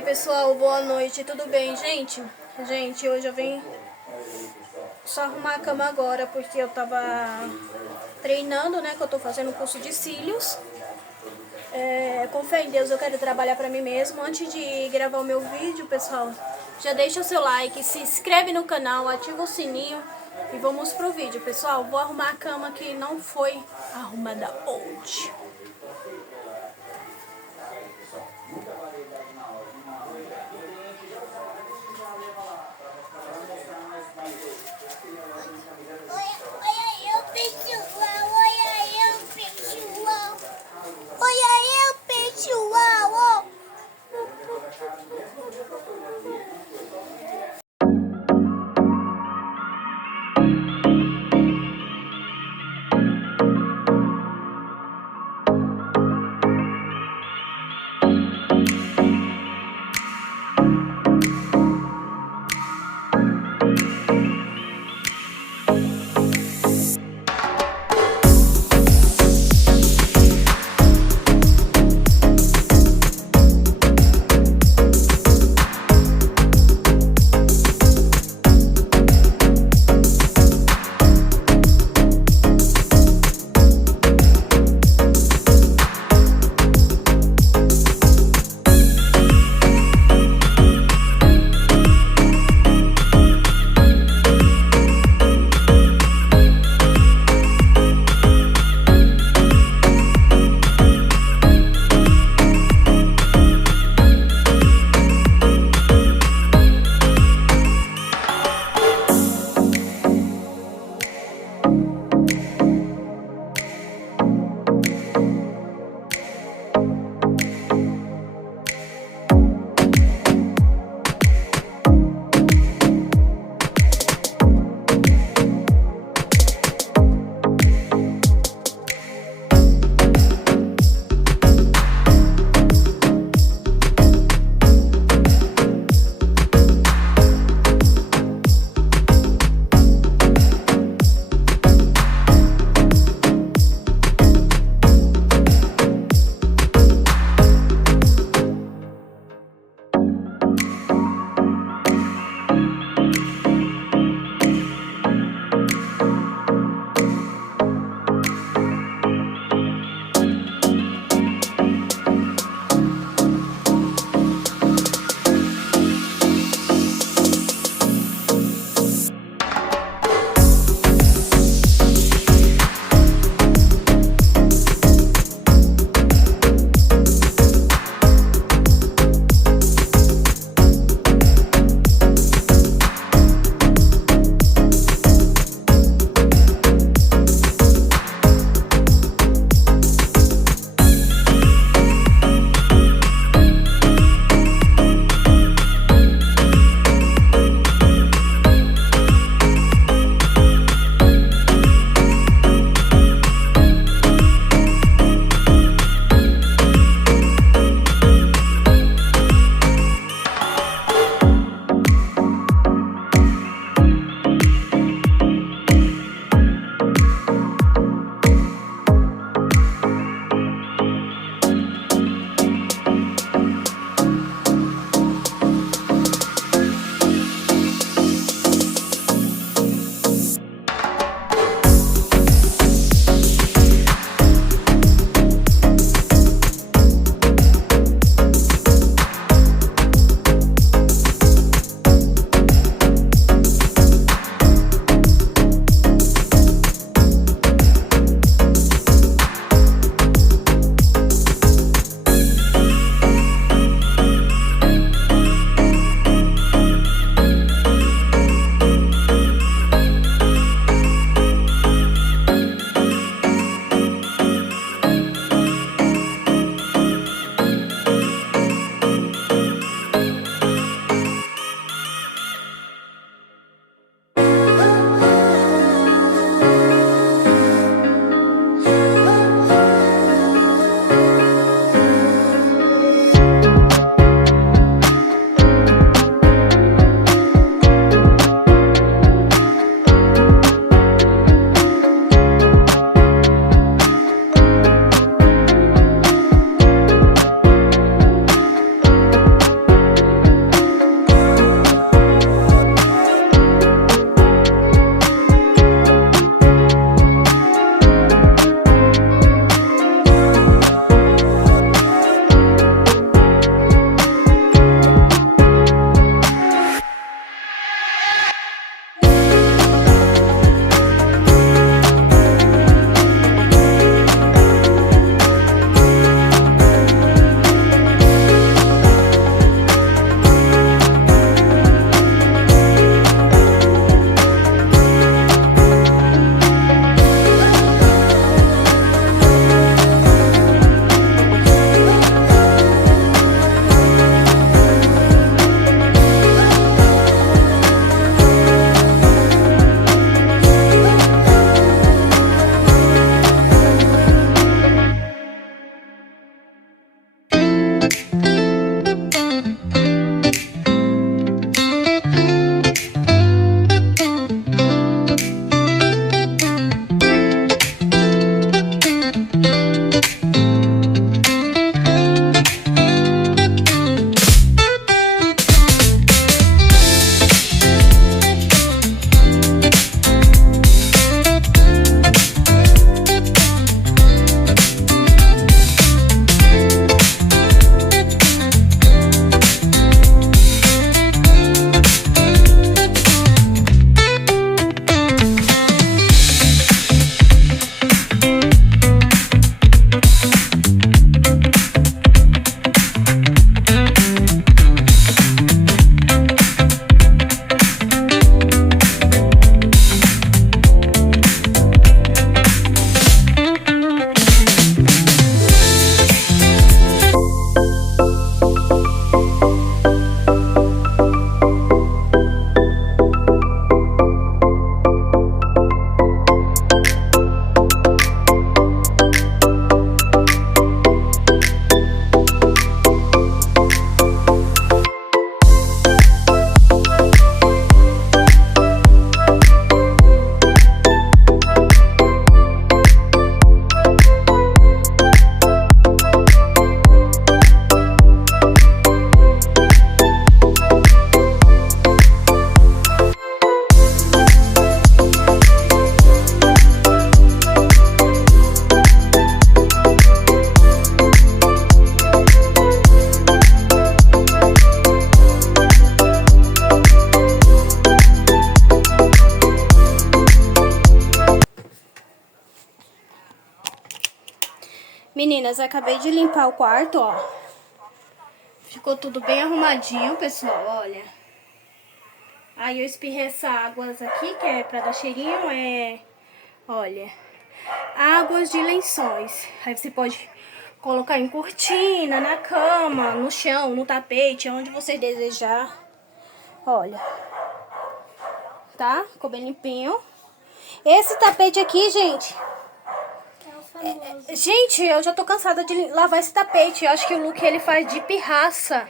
Oi pessoal, boa noite, tudo bem, gente? Gente, hoje eu vim só arrumar a cama agora porque eu tava treinando, né, que eu tô fazendo um curso de cílios. Com fé em Deus eu quero trabalhar pra mim mesmo. Antes de gravar o meu vídeo, pessoal, já deixa o seu like, se inscreve no canal, ativa o sininho e vamos pro vídeo, pessoal. Vou arrumar a cama que não foi arrumada hoje. Meninas, acabei de limpar o quarto, ó. Ficou tudo bem arrumadinho, pessoal, olha. Aí eu espirrei essa águas aqui, que é pra dar cheirinho, olha, águas de lençóis. Aí você pode colocar em cortina, na cama, no chão, no tapete, onde você desejar. Olha, tá? Ficou bem limpinho. Esse tapete aqui, gente... gente, eu já tô cansada de lavar esse tapete. Eu acho que o Luke, ele faz de pirraça.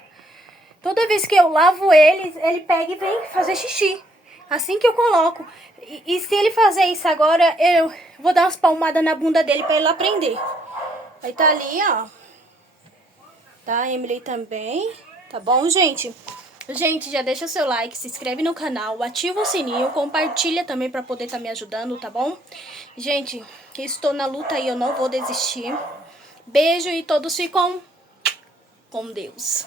Toda vez que eu lavo ele, ele pega e vem fazer xixi. Assim que eu coloco. E se ele fazer isso agora, eu vou dar umas palmadas na bunda dele pra ele aprender. Aí tá ali, ó. Tá, Emily também. Tá bom, gente? Gente, já deixa seu like, se inscreve no canal, ativa o sininho, compartilha também pra poder estar me ajudando, tá bom? Gente, estou na luta aí, eu não vou desistir. Beijo e todos ficam com Deus.